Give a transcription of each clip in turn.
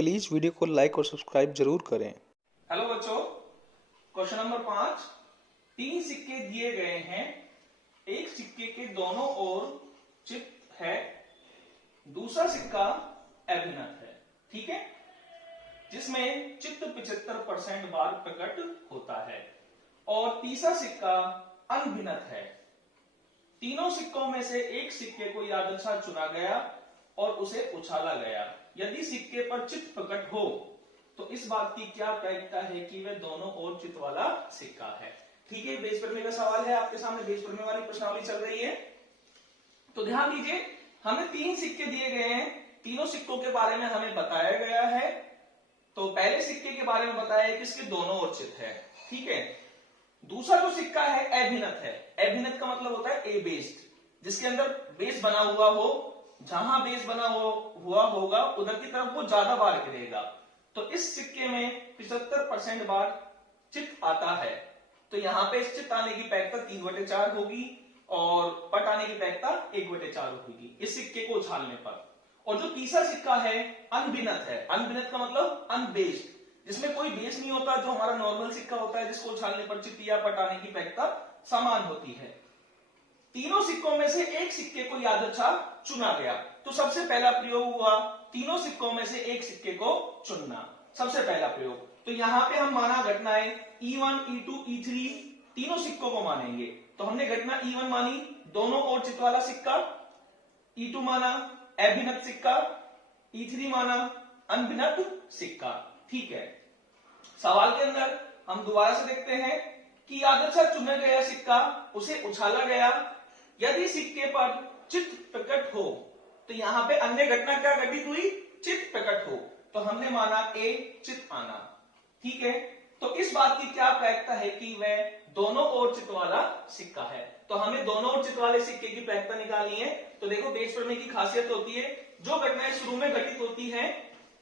Please video को like और subscribe जरूर करें। हेलो बच्चों, क्वेश्चन नंबर 5। 3 सिक्के दिए गए हैं। एक सिक्के के दोनों ओर चित्त है, दूसरा सिक्का अभिनत है, ठीक है, जिसमें चित्त 75% बार प्रकट होता है और तीसरा सिक्का अनभिनत है। तीनों सिक्कों में से एक सिक्के को यादृच्छा चुना गया और उसे उछाला गया। यदि सिक्के पर चित्त प्रकट हो तो इस बात की क्या प्रायिकता है कि वह दोनों ओर चित्त वाला सिक्का है। ठीक है, बेस प्रमेय का सवाल है आपके सामने। बेस प्रमेय वाली प्रश्नावली चल रही है, तो ध्यान दीजिए। हमें 3 सिक्के दिए गए हैं, तीनों सिक्कों के बारे में हमें बताया गया है। तो पहले सिक्के के बारे में बताया है कि इसके दोनों ओर चित्त है, ठीक है। दूसरा जो सिक्का है अभिनत है। अभिनत का मतलब होता है ए बेस्ड, जिसके अंदर बेस बना हुआ हो। जहां बेस बना हुआ होगा उधर की तरफ वो ज्यादा बार गिरेगा। तो इस सिक्के में 75% बार चित्त आता है। तो यहां पे इस चित्त आने की पैकता 3/4 होगी और पट आने की पैकता 1/4 होगी इस सिक्के को उछालने पर। और जो तीसरा सिक्का है अनभिनत है। अनभिनत का मतलब अनबेस्ड, जिसमें कोई बेस नहीं होता, जो हमारा नॉर्मल सिक्का होता है जिसको उछालने पर चित्त या पट आने की पैकता समान होती है। तीनों सिक्कों में से एक सिक्के को यादृच्छा चुना गया। तो सबसे पहला प्रयोग हुआ तीनों सिक्कों में से एक सिक्के को चुनना, सबसे पहला प्रयोग। तो यहां पे हम माना घटनाएं E1, E2, E3 तीनों सिक्कों को मानेंगे। तो हमने घटना E1 मानी, दोनों ओर चित्त वाला सिक्का। E2 माना अभिनत सिक्का। E3 माना अनभिनत सिक्का, ठीक है। सवाल के अंदर हम दोबारा से देखते हैं कि यादृच्छा चुना गया सिक्का उसे उछाला गया। यदि सिक्के पर चित्त प्रकट हो तो यहां पे अन्य घटना क्या घटित हुई, चित्त प्रकट हो। तो हमने माना ए चित्त आना, ठीक है। तो इस बात की क्या प्रायिकता है कि वह दोनों ओर चित्त वाला सिक्का है। तो हमें दोनों ओर चित्त वाले सिक्के की प्रायिकता निकालनी है। तो देखो, बेस प्रमेय की खासियत होती है जो घटनाएं शुरू में घटित होती हैं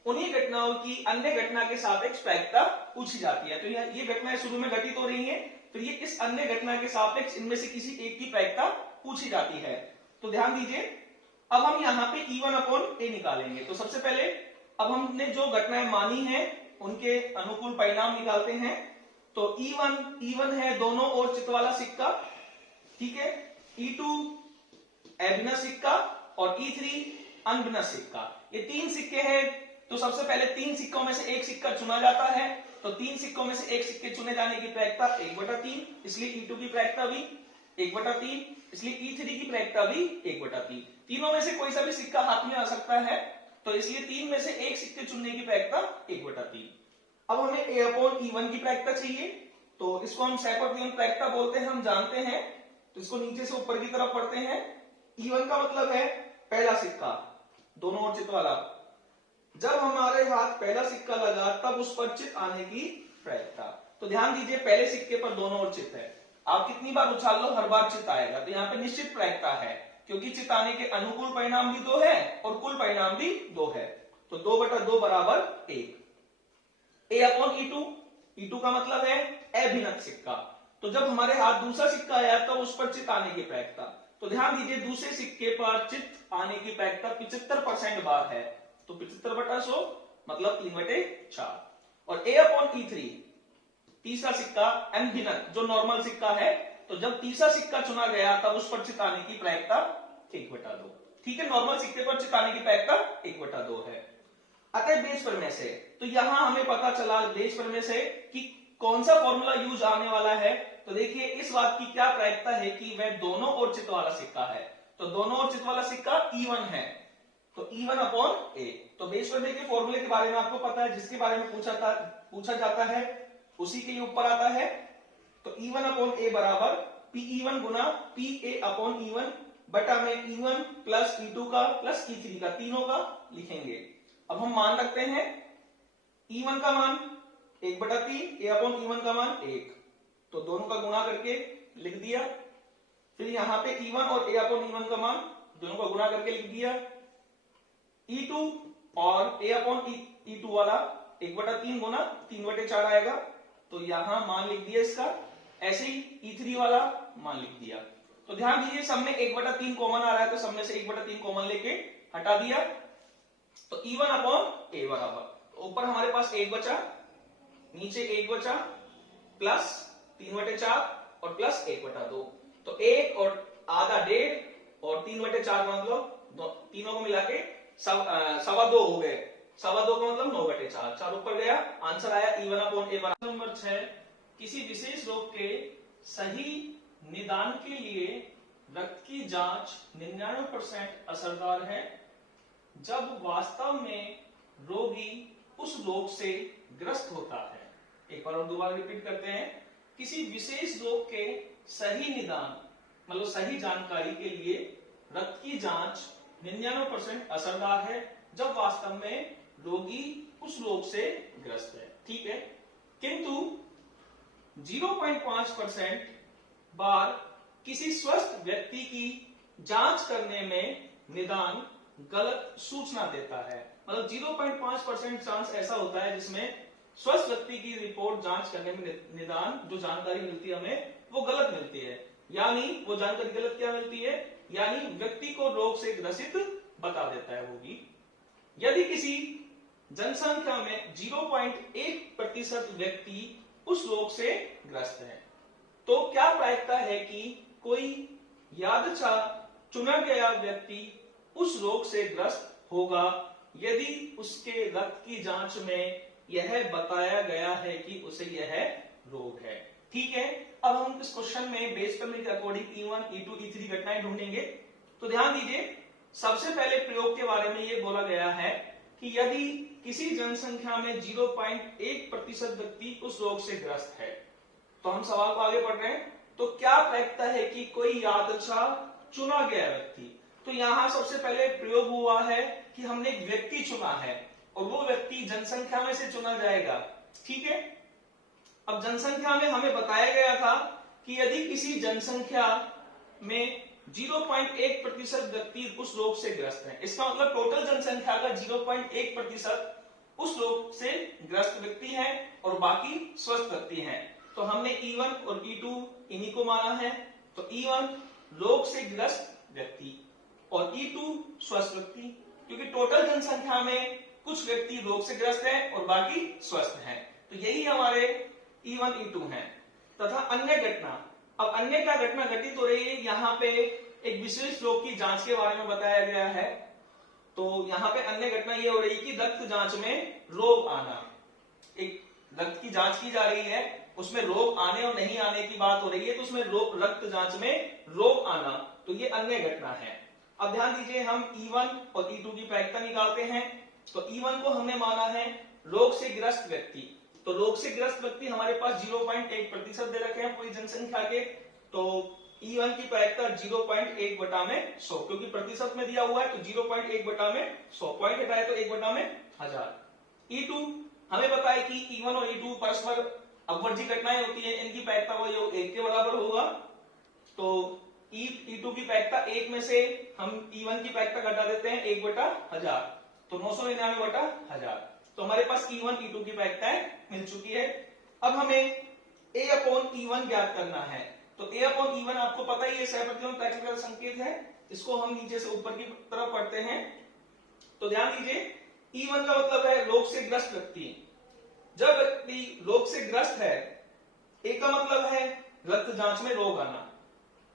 उन्हीं घटनाओं की अन्य घटना के सापेक्ष प्रायिकता पूछी जाती है। तो ये घटनाएं शुरू में घटित हो रही हैं, तो ये इस अन्य घटना के सापेक्ष इनमें से किसी एक की प्रायिकता पूछी जाती है। तो ध्यान दीजिए, अब हम यहाँ पे E1/A निकालेंगे। तो सबसे पहले अब हमने जो घटनाएं मानी हैं उनके अनुकूल परिणाम निकालते हैं। तो E1 है दोनों ओर चित्त वाला सिक्का, ठीक है। E2 अभिनत सिक्का और E3 अनभिनत सिक्का। ये 3 सिक्के हैं। तो सबसे पहले 3 सिक्कों में से एक सिक्का चुना जाता है। तो 3 सिक्कों में से एक सिक्के चुने जाने की प्रायिकता 1/3, इसलिए E2 की प्रायिकता भी 1/3, इसलिए E3 की प्रायिकता भी 1/3। तीनों में से कोई सा भी सिक्का हाथ में आ सकता है, तो इसलिए 3 में से एक सिक्के चुनने की प्रायिकता 1/3। अब हमें A/E1 की प्रायिकता चाहिए। तो इसको हम सैकड़ियन प्रायिकता बोलते हैं, हम जानते हैं। तो इसको नीचे से ऊपर की तरफ पढ़ते हैं। E1 का मतलब है पहला सिक्का, दोनों ओर चित्त वाला। जब हमारे हाथ पहला सिक्का लगा तब उस पर चित्त आने की प्रायिकता। तो ध्यान दीजिए, पहले सिक्के पर दोनों ओर चित्त है। आप कितनी बार उछाल लो हर बार चित्त आएगा। तो यहाँ पे निश्चित प्रायिकता है, क्योंकि चित्त आने के अनुकूल परिणाम भी 2 है और कुल परिणाम भी 2 है। तो 2/2 बराबर 1। A/E2, E2 का मतलब है अभिनत सिक्का। तो जब हमारे हाथ दूसरा सिक्का आया तब उस पर चित्त आने की प्रायिकता। तो ध्यान दीजिए, दूसरे सिक्के पर चित्त आने की प्रायिकता 75% बार है। तो 75/100 मतलब 3/4। और A/E3 तीसरा सिक्का अनभिनत जो नॉर्मल सिक्का है। तो जब तीसरा सिक्का चुना गया तब उस पर चित्त आने की प्रायिकता 1/2, ठीक है। नॉर्मल सिक्के पर चित्त आने की प्रायिकता 1/2 है। अतः बेस प्रमेय से तो यहां हमें पता चला बेस प्रमेय से कि कौन सा फॉर्मूला यूज आने वाला है। तो देखिए, इस बात की क्या प्रायिकता है कि वह दोनों ओर चित्त वाला सिक्का है। तो दोनों ओर चित्त वाला सिक्का E1 है, तो E1/A। तो बेस प्रमेय के फॉर्मूले के बारे में आपको पता है, जिसके बारे में पूछा जाता है उसी के ऊपर आता है। तो E1/A बराबर PE1 गुना PA/E1 बटा में E1 प्लस E2 का प्लस E3 का, तीनों का लिखेंगे। अब हम मान रखते हैं E1 का मान 1/3, A/E1 का मान 1। तो दोनों का गुणा करके लिख दिया। फिर यहां पे E1 और A/E1 का मान दोनों का गुणा करके लिख दिया। E2 और A/E2 वाला 1/3 गुना 3/4 आएगा। तो यहां मान लिख दिया इसका। ऐसे ही E3 वाला मान लिख दिया। तो ध्यान दीजिए, सब में 1/3 कॉमन आ रहा है, तो सब में से 1/3 कॉमन लेके हटा दिया। तो E1/A बराबर, ऊपर हमारे पास 1 बचा, नीचे 1 बचा, प्लस 3/4 और प्लस 1/2। तो 1 और आधा 1.5 और 3/4 का मतलब तीनों को मिला के 2.25 हो गए। 2.25 का मतलब 9/4, 4 ऊपर गया, आंसर आया E1/A1। नंबर 6, किसी विशेष रोग के सही निदान के लिए रक्त की जांच 99% असरदार है जब वास्तव में रोगी उस रोग से ग्रस्त होता है। एक बार और दोबारा रिपीट करते हैं। किसी विशेष रोग के सही निदान मतलब सही जानकारी के लिए रक्त की जांच 99% असरदार है जब वास्तव में रोगी उस रोग से ग्रस्त है। ठीक है, किंतु 0.5% बार किसी स्वस्थ व्यक्ति की जांच करने में निदान गलत सूचना देता है। मतलब 0.5% चांस ऐसा होता है जिसमें स्वस्थ व्यक्ति की रिपोर्ट जांच करने में निदान जो जानकारी मिलती है हमें वो गलत मिलती है। यानी वो जानकारी गलत क्या मिलती है, यानी व्यक्ति को रोग से ग्रसित बता देता है रोगी। यदि किसी जनसंख्या में 0.1% व्यक्ति उस रोग से ग्रस्त है तो क्या प्रायिकता है कि कोई यादृच्छा चुना गया व्यक्ति उस रोग से ग्रस्त होगा यदि उसके रक्त की जांच में यह बताया गया है कि उसे यह रोग है। ठीक है, अब हम इस क्वेश्चन में बेस करने के अकॉर्डिंग E1, E2, E3 घटनाएं ढूंढेंगे। तो ध्यान दीजिए, सबसे पहले प्रयोग के बारे में यह बोला गया है कि यदि किसी जनसंख्या में 0.1% व्यक्ति उस रोग से ग्रस्त है, तो हम सवाल को आगे पढ़ रहे हैं। तो क्या प्रायिकता है कि कोई यादृच्छा चुना गया व्यक्ति, तो यहां सबसे पहले प्रयोग हुआ है कि हमने एक व्यक्ति चुना है और वो व्यक्ति जनसंख्या में से चुना जाएगा। ठीक है, अब जनसंख्या में हमें बताया गया था कि यदि किसी जनसंख्या में 0.1% व्यक्ति उस रोग से ग्रस्त है, इसका मतलब टोटल जनसंख्या का 0.1% उस रोग से ग्रस्त व्यक्ति है और बाकी स्वस्थ व्यक्ति हैं। तो हमने E1 और E2 इन्हीं को माना है। तो E1 रोग से ग्रस्त व्यक्ति और E2 स्वस्थ व्यक्ति, क्योंकि टोटल जनसंख्या में कुछ व्यक्ति रोग से ग्रस्त हैं और बाकी स्वस्थ हैं। तो यही हमारे E1, E2 हैं। तथा अन्य घटना, अब अन्य क्या घटना घटित हो रही है, यहाँ पे एक विशेष रोग की जांच के बारे में बताया गया है। तो यहाँ पे अन्य घटना ये हो रही है कि रक्त जांच में रोग आना। एक रक्त की जांच की जा रही है, उसमें रोग आने और नहीं आने की बात हो रही है, तो उसमें रक्त जांच में रोग आना, तो ये अन्य घटना है। अब ध्यान दीजिए, हम E1 और E2 की प्रायिकता निकालते हैं। तो E1 को हमने माना है रोग से ग्रस्त व्यक्ति। तो रोग से ग्रस्त व्यक्ति हमारे पास 0.1% दे रखे हैं पूरी जनसंख्या के। तो E1 की प्रायिकता 0.1/100, क्योंकि प्रतिशत में दिया हुआ है तो 0.1/100, पॉइंट हटाए तो 1/1000। E2 हमें पता है कि E1 और E2 परस्पर अपवर्जी घटनाएं होती है, इनकी प्रायिकता वो 1 के बराबर होगा। तो E2 की प्रायिकता 1 में से हम E1 की प्रायिकता घटा देते हैं 1/1000, तो 999/1000। तो हमारे पास E1, E2 की प्रायिकताएं मिल चुकी है। अब हमें A/E1 ज्ञात करना है। तो A/E1 आपको पता ही है सहप्रतिबंध प्रैक्टिकल संकेत है, इसको हम नीचे से ऊपर की तरफ पढ़ते हैं। तो ध्यान दीजिए, E1 का मतलब है रोग से ग्रस्त व्यक्ति। जब व्यक्ति रोग से ग्रस्त है, A का मतलब है रक्त जांच में रोग आना।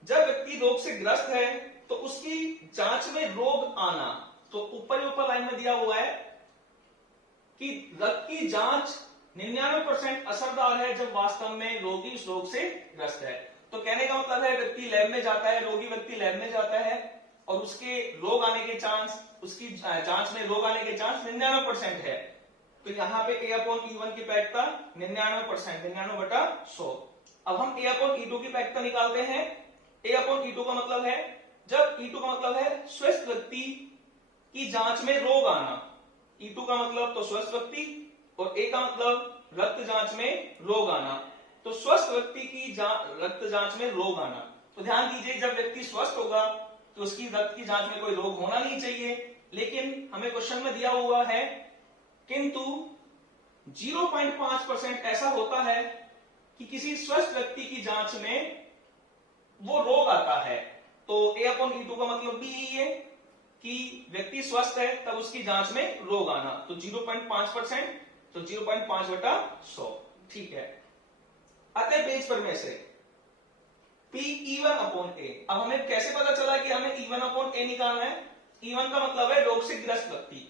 जब व्यक्ति रोग से ग्रस्त है तो उसकी जांच में रोग आना, तो ऊपर लाइन में दिया हुआ है कि रक्त की जांच 99% असरदार है जब वास्तव में रोगी उस रोग से ग्रस्त है। तो कहने का मतलब है व्यक्ति लैब में जाता है, रोगी व्यक्ति लैब में जाता है और उसके रोग आने के चांस, उसकी जांच में रोग आने के चांस 99% है। तो यहाँ पे A/E1 की प्रायिकता 99%, 99/100। अब हम A/E2 की प्रायिकता निकालते हैं। A/E2 का मतलब है, जब E2 का मतलब है स्वस्थ व्यक्ति की जांच में रोग आना। E2 का मतलब तो स्वस्थ व्यक्ति और A का मतलब रक्त जांच में रोग आना। तो स्वस्थ व्यक्ति की रक्त जांच में रोग आना, तो ध्यान दीजिए जब व्यक्ति स्वस्थ होगा तो उसकी रक्त की जांच में कोई रोग होना नहीं चाहिए, लेकिन हमें क्वेश्चन में दिया हुआ है किंतु 0.5% ऐसा होता है कि किसी स्वस्थ व्यक्ति की जांच में वो रोग आता है। तो A/E2 का मतलब भी यही है कि व्यक्ति स्वस्थ है तब उसकी जांच में रोग आना। तो 0.5% तो 0.5 बटा 100। ठीक है, आते पेज पर में से P E1 अपॉन ए। अब हमें कैसे पता चला कि हमें E1 अपॉन ए निकालना है? E1 का मतलब है रोग से ग्रस्त व्यक्ति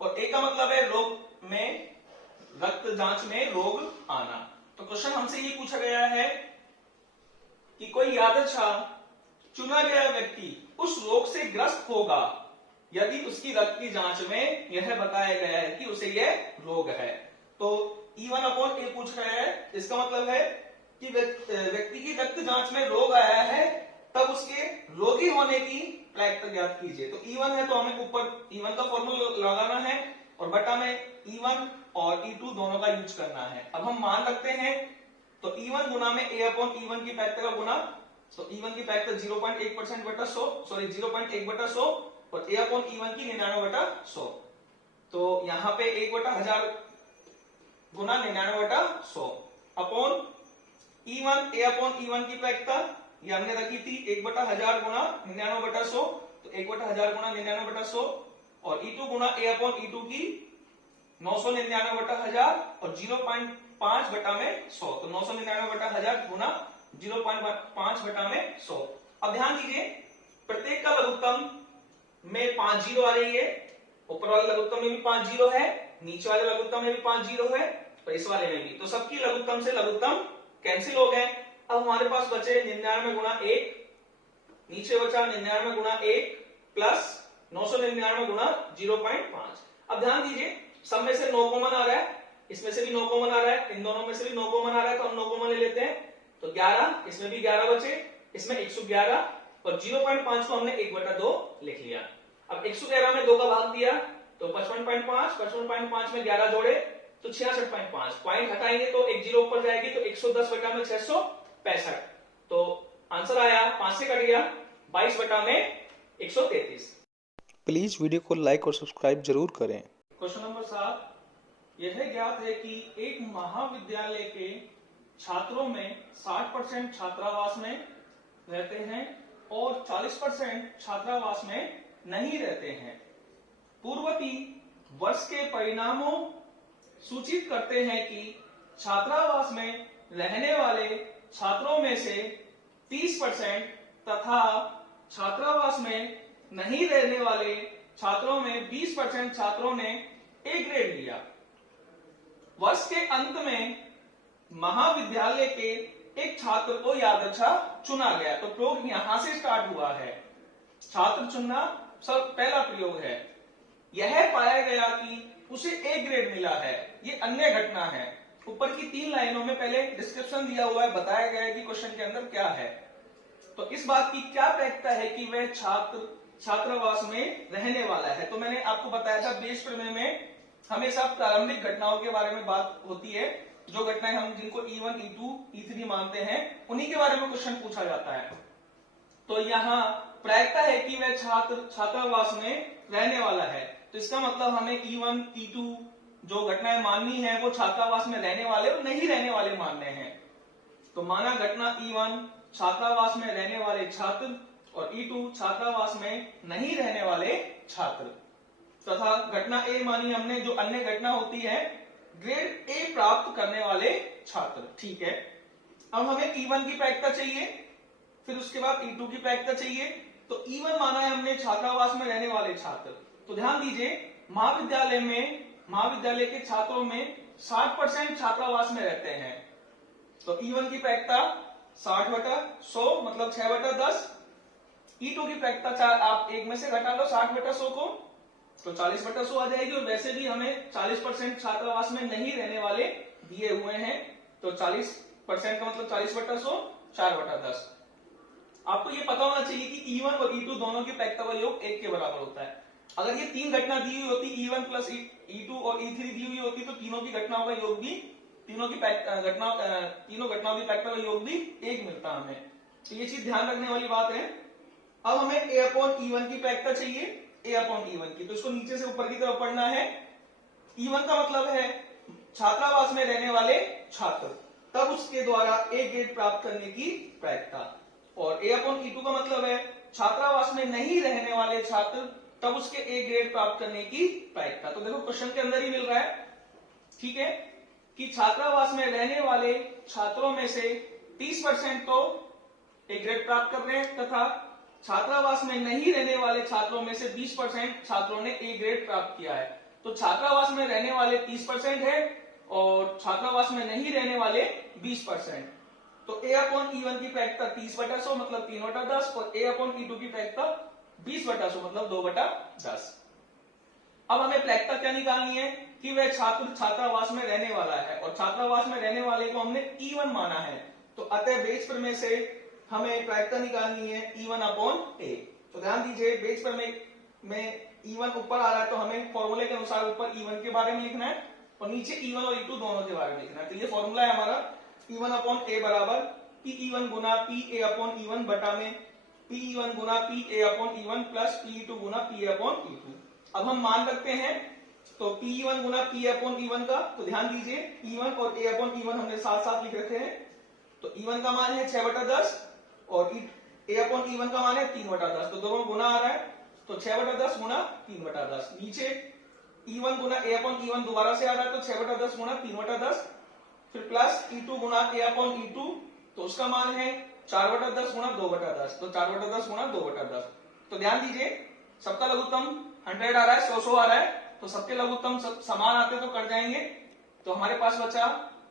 और A का मतलब है रोग में रक्त जांच में रोग आना। तो क्वेश्चन हमसे ये पूछा गया है कि कोई यादृच्छा चुना गया व्यक्ति उस रोग से ग्रस्त होगा यदि उसकी रक्त की जांच में यह बताया गया है कि उसे यह रोग है। तो E1 अपॉन ए पूछ रहा है, इसका मतलब है कि व्यक्ति की रक्त जांच में रोग आया है, तब उसके रोगी होने की प्रायिकता ज्ञात कीजिए। तो E1 है तो हमें ऊपर E1 का फॉर्मूला लगाना है और बटा में E1 और E2 दोनों का यूज करना है। अब हम मान रखते हैं तो E1 गुना में A अपॉन E1 की प्रायिकता का गुना, तो E1 की प्रायिकता 0.1% बटा 100, सॉरी 0.1 बटा 100 और A अपॉन E1 की 99 बटा 100। तो यहाँ पे 1 बटा 1000 गुना 99 बटा 100 upon E1 A upon E1 की प्रायिकता ये हमने रखी थी 1 बटा 1000 गुना 99 बटा 100, तो 1 बटा 1000 गुना 99 बटा 100 और E2 Guna A upon E2 की 999 बटा 1000 और 0.5 बटा में 100, तो 999 बटा 1000 गुना 0.5 बटा में 100। अब ध्यान दीजिए प्रत्येक का लघुत्तम में 5 जीरो आ रही है, ऊपर वाले लघुत्तम में भी 5 जीरो है, नीचे वाले लघुत्तम में भी 5 जीरो है और इस वाले में भी, तो सबकी लघुत्तम से लघुत्तम कैंसिल हो गए। अब हमारे पास बचे 99 गुना 1, नीचे बचा 99 गुना 1 प्लस 999 गुना 0.5। अब ध्यान दीजिए सब में से 9 कॉमन आ रहा है, इसमें से भी 9 कॉमन आ रहा है, इन दोनों में से भी 9 कॉमन आ रहा है, तो हम 9 कॉमन ले लेते हैं। तो 11, इसमें भी 11 बचे, इसमें 111 और 0.5 को हमने 1 बटा 2 लिख लिया। अब 111 में 2 का भाग दिया तो 55.5, 55.5 में 11 जोड़े तो 66.5, पॉइंट हटाएंगे तो एक जीरो ऊपर जाएगी तो 110 बटा में 665, तो आंसर आया 5 से कट गया 22 बटा में 133। प्लीज वीडियो को लाइक और सब्सक्राइब जरूर करें। क्वेश्चन नंबर 7, यह ज्ञात है कि एक महाविद्यालय के छात्रों में 60% छात्रावास में रहते हैं और 40% छात्रावास में नहीं रहते हैं। पूर्ववर्ती वर्ष के परिणामों सूचित करते हैं कि छात्रावास में रहने वाले छात्रों में से 30% तथा छात्रावास में नहीं रहने वाले छात्रों में 20% छात्रों ने ए ग्रेड लिया। वर्ष के अंत में महाविद्यालय के एक छात्र को यादृच्छा चुना गया, तो प्रयोग यहां से स्टार्ट हुआ है, छात्र चुनना सब पहला प्रयोग है। यह पाया गया कि उसे ए ग्रेड मिला है, ये अन्य घटना है। ऊपर की 3 लाइनों में पहले डिस्क्रिप्शन दिया हुआ है, बताया गया है कि क्वेश्चन के अंदर क्या है। तो इस बात की क्या प्रायिकता है कि वह छात्र छात्रावास में रहने वाला है। तो मैंने आपको बताया था बेस प्रमेय में हमेशा प्रारंभिक घटनाओं के बारे में बात होती है, जो घटनाएं हम जिनको E1, E2, E3 मानते हैं उन्हीं के बारे में क्वेश्चन पूछा जाता है। तो यहाँ प्रायिकता है कि वह छात्र छात्रावास में रहने वाला है, तो इसका मतलब हमें E1, E2 जो घटनाएं माननी है वो छात्रावास में रहने वाले और नहीं रहने वाले मानने हैं। तो माना घटना E1 छात्रावास में रहने वाले छात्र और E2 छात्रावास में नहीं रहने वाले छात्र, तथा घटना ए मानी हमने जो अन्य घटना होती है ग्रेड ए प्राप्त करने वाले छात्र। ठीक है, अब हमें E1 की प्रायिकता चाहिए, फिर उसके बाद E2 की प्रायिकता चाहिए। तो E1 माना है हमने छात्रावास में रहने वाले छात्र, तो ध्यान दीजिए महाविद्यालय के छात्रों में 60% छात्रावास में रहते हैं, तो E1 की प्रायिकता 60 बटा 100 मतलब 6 बटा 10। E2 की प्रायिकता आप एक में से घटा लो 60 बटा 100 को, तो 40 बटा 100 आ जाएगी। और वैसे भी हमें 40% छात्रावास में नहीं रहने वाले दिए हुए हैं, तो 40% का मतलब 40 बटा 100 4 बटा 10। आपको ये पता होना चाहिए कि E1 और E2 दोनों की प्रायिकता का योग 1 के बराबर होता है। अगर ये 3 घटना दी हुई होती E1 प्लस E2 और E3 दी हुई होती तो तीनों की घटनाओं का योग भी तीनों घटनाओं की प्रायिकता का योग भी 1 मिलता हमें, तो ये चीज ध्यान रखने वाली बात है। अब हमें A अपॉन E1 की प्रायिकता चाहिए, A अपॉन E1 की, तो इसको नीचे से ऊपर की तरफ पढ़ना है। E1 का मतलब है छात्रावास में रहने वाले छात्र, तब उसके द्वारा ए ग्रेड प्राप्त करने की प्रायिकता, और A अपॉन E2 का मतलब है छात्रावास में नहीं रहने वाले छात्र, तब उसके ए ग्रेड प्राप्त करने की प्रायिकता। तो देखो क्वेश्चन के अंदर ही मिल रहा है ठीक है, कि छात्रावास में रहने वाले छात्रों में से 30% तो ए ग्रेड प्राप्त कर रहे हैं तथा छात्रावास में नहीं रहने वाले छात्रों में से 20% छात्रों ने ए ग्रेड प्राप्त किया है। तो छात्रावास में रहने वाले 30% है और छात्रावास में नहीं रहने वाले 20%। तो ए अपॉन E1 की प्रायिकता 30/100 मतलब 3/10 और ए अपॉन E2 की प्रायिकता 20/100 मतलब 2/10। अब हमें प्रायिकता क्या निकालनी है कि वह छात्र छात्रावास में रहने वाला है और छात्रावास में रहने वाले को हमने E1 माना है। तो अतः बेस प्रमेय से हमें प्रायिकता निकालनी है E1 अपॉन ए। तो ध्यान दीजिए बेस प्रमेय में E1 ऊपर आ रहा है तो हमें फॉर्मूले के अनुसार ऊपर E1 के बारे में लिखना है और नीचे E1 और E2 दोनों के बारे में लिखना है। तो ये फॉर्मूला है हमारा E1 अपॉन ए बराबर Pe1 Guna P A upon E1 बटा में Pe1 गुना Pa upon E1 plus Pe2 गुना Pa अपॉन E2। अब हम मान रखते हैं तो Pe1 गुना P अपॉन E1 का, तो ध्यान दीजिए E1 और A अपॉन E1 हमने साथ साथ लिख रखे हैं। तो E1 का मान है 6/10 और A अपॉन E1 का मान है 3/10, तो दोनों गुना आ रहा है तो 6/10 गुना 3/10। नीचे E1 Guna A upon E1 दोबारा से आ रहा है तो 6/10 गुना 3/10, फिर plus E2 Guna A upon E2 तो उसका मान है 4/10 गुना 2/10, तो 4/10 गुना 2/10। तो ध्यान दीजिए सबका लघुत्तम 100 आ रहा है, 100 आ रहा है, तो सबके लघुत्तम सब समान आते तो कर जाएंगे। तो हमारे पास बचा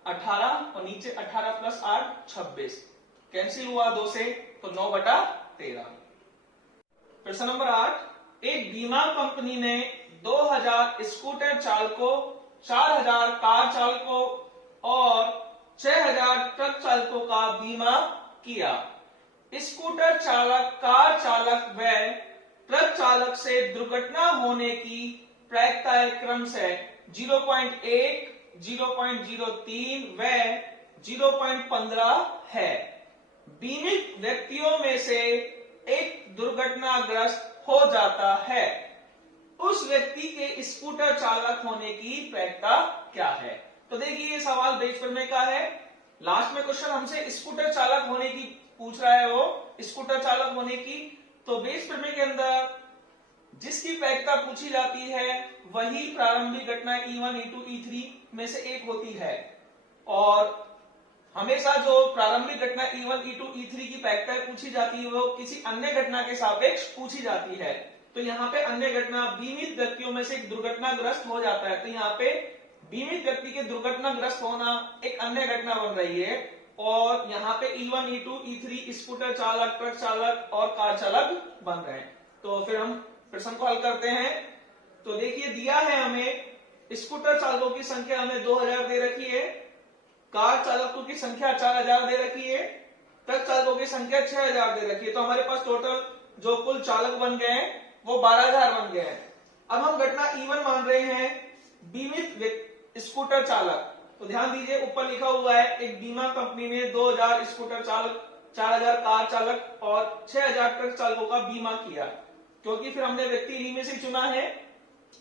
18 और नीचे 18 प्लस 8 26, कैंसिल हुआ 2 से तो 9/13। प्रश्न नंबर 8, एक बीमा कंपनी ने 2000 स्कूटर चालकों, 4000 कार चालकों और 6000 ट्रक चालकों का बीमा किया। स्कूटर चालक, कार चालक व ट्रक चालक से दुर्घटना होने की प्रायिकताएं क्रमशः 0.1, 0.03 व 0.15 है। बीमित व्यक्तियों में से एक दुर्घटनाग्रस्त हो जाता है, उस व्यक्ति के स्कूटर चालक होने की प्रायिकता क्या है। तो देखिए ये सवाल बेस प्रमेय का है। लास्ट में क्वेश्चन हमसे स्कूटर चालक होने की पूछ रहा है, वो स्कूटर चालक होने की। तो बेस प्रमेय के अंदर जिसकी प्रायिकता पूछी जाती है वही प्रारंभिक घटना E1, E2, E3 में से एक होती है और हमेशा जो प्रारंभिक घटना E1, E2, E3 की प्रायिकता पूछी जाती है वो किसी अन्य घटना के सापेक्ष पूछी जाती है। तो यहाँ पे अन्य घटना बीमित व्यक्तियों में से एक दुर्घटनाग्रस्त हो जाता है, तो यहाँ पे बीमित व्यक्ति के दुर्घटनाग्रस्त होना एक अन्य घटना बन रही है और यहाँ पे E1, E2, E3 स्कूटर चालक, ट्रक चालक और कार चालक बन रहे हैं। तो फिर हम प्रश्न को हल करते हैं। तो देखिए दिया है हमें स्कूटर चालकों की संख्या हमें 2000 दे रखी है, कार चालकों की संख्या 4000 दे रखी है, ट्रक चालकों की संख्या 6000 दे रखी है। तो हमारे पास टोटल जो कुल चालक बन गए हैं वो 12000 बन गए हैं। अब हम घटना E1 मान रहे हैं बीमित स्कूटर चालक। तो ध्यान दीजिए ऊपर लिखा हुआ है एक बीमा कंपनी ने 2000 स्कूटर चालक, 4000 कार चालक और 6000 ट्रक चालकों का बीमा किया, क्योंकि फिर हमने व्यक्ति इन्हीं में से चुना है।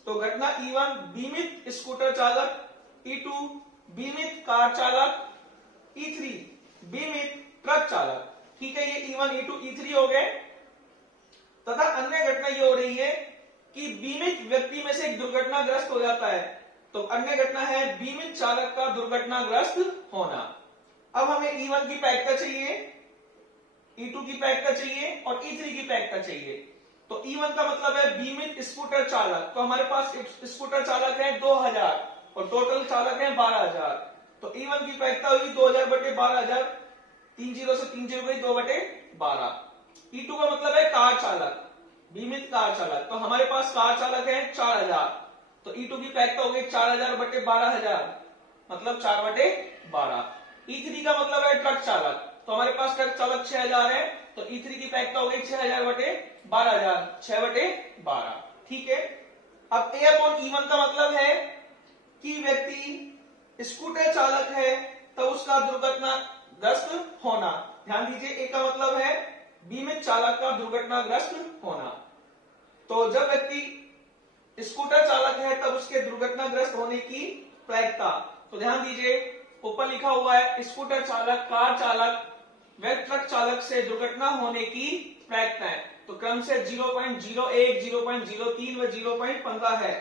तो घटना E1 बीमित स्कूटर चालक, E2 बीमित कार चालक, E3 बीमित ट्रक चालक। ठीक है, ये E1, E2, E3 हो गए। तथा अन्य घटना ये हो रही है कि बीमित व्यक्ति में से एक दुर्घटनाग्रस्त हो जाता है, तो अन्य घटना है बीमित चालक का दुर्घटनाग्रस्त होना। अब हमें E1 की प्रायिकता चाहिए, E2 की प्रायिकता चाहिए और E3 की प्रायिकता चाहिए। तो E1 का मतलब है बीमित स्कूटर चालक, तो हमारे पास स्कूटर चालक है 2000 और टोटल चालक है 12000। तो E1 की प्रायिकता होगी 2000/12000, 3 0 से 3 0 गई 2/12। E2 का मतलब है कार चालक, बीमित कार चालक, तो हमारे पास कार चालक है 4000, तो E2 की प्रायिकता हो गई 4000/12000 मतलब 4/12। E3 का मतलब है ट्रक चालक, तो हमारे पास ट्रक चालक 6000 है, तो E3 की प्रायिकता हो गई 6000/12000, 6/12। ठीक है, अब A अपॉन E1 का मतलब है कि व्यक्ति स्कूटर चालक है तो उसका दुर्घटनाग्रस्त होना। ध्यान दीजिए A का मतलब है बीमित चालक का दुर्घटनाग्रस्त होना। तो जब व्यक्ति स्कूटर चालक है तब उसके दुर्घटनाग्रस्त होने की प्रायिकता। तो ध्यान दीजिए ऊपर लिखा हुआ है स्कूटर चालक, कार चालक व ट्रक चालक से दुर्घटना होने की प्रायिकताएं, तो क्रम से 0.01, 0.03 व 0.15 है।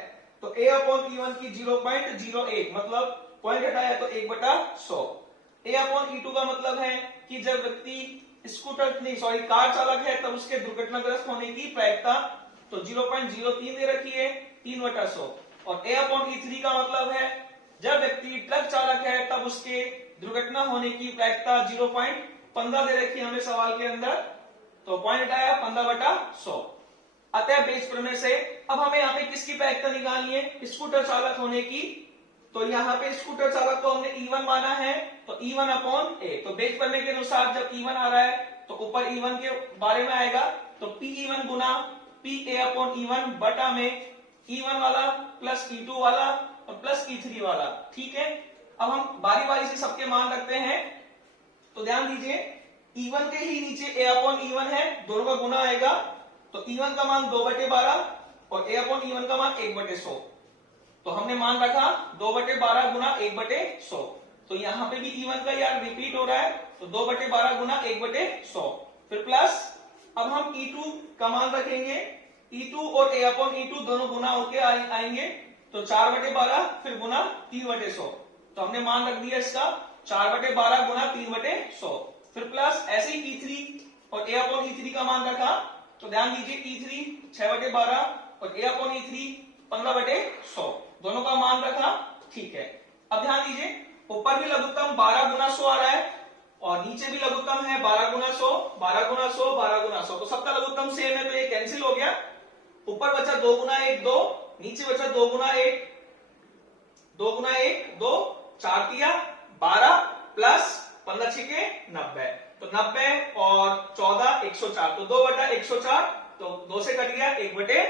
तो तो a अपॉन E1 की 0.08 मतलब पॉइंट हटाया तो 1/100। a अपॉन E2 का मतलब है कि जब व्यक्ति स्कूटर नहीं सॉरी कार चालक है तब उसके दुर्घटनाग्रस्त होने की प्रायिकता तो 0.03 दे रखी है 3/100। और a अपॉन E3 का मतलब है जब व्यक्ति ट्रक चालक है तब उसके दुर्घटना होने की प्रायिकता 0.15 दे रखी है हमें सवाल के अंदर, तो पॉइंट आया 15/100। अतः बेस प्रमेय से अब हमें यहाँ पे किसकी प्रायिकता निकालनी है, स्कूटर चालक होने की। तो यहाँ पे स्कूटर चालक को हमने E1 माना है तो E1 अपॉन A। तो बेस प्रमेय के अनुसार जब E1 आ रहा है तो ऊपर E1 के बारे में आएगा तो PE1 गुना PA अपॉन E1 बटा में E1 वाला प्लस E2 वाला और प्लस E3 वाला। ठीक है, अब हम बारी बारी से सबके मान रखते हैं। तो ध्यान दीजिए E1 के ही नीचे A अपॉन E1 है, दोनों का गुना आएगा तो E1 का मान 2/12 और A अपॉन E1 का मान 1/100। तो हमने मान रखा 2/12 गुना 1/100। तो यहां पे भी E1 का यार रिपीट हो रहा है तो 2/12 गुना 1/100। फिर प्लस अब हम E2 का मान रखेंगे, E2 और A अपॉन E2 दोनों गुना होके आएंगे तो 4/12 फिर गुना 3/100। तो हमने मान रख दिया इसका 4/12 गुना 3/100। फिर प्लस ऐसे ही E3 और A अपॉन E3 का मान रखा तो ध्यान दीजिए E3 6/12 और A अपॉन E3 15/100 दोनों का मान रखा। ठीक है, अब ध्यान दीजिए ऊपर भी लघुत्तम 12 गुना 100 आ रहा है और नीचे भी लघुत्तम है 12 गुना 100 12 गुना 100 12 गुना 100। तो सबका लघुत्तम सेम है तो ये कैंसिल हो गया। ऊपर बचा 2 गुना 1 2, नीचे बचा 2 गुना 1 2 गुना 1 2 4 दिया 12 प्लस 15 6 के 90। तो 90 और 14 104 तो 2/104 तो 2 से कट गया 1/100।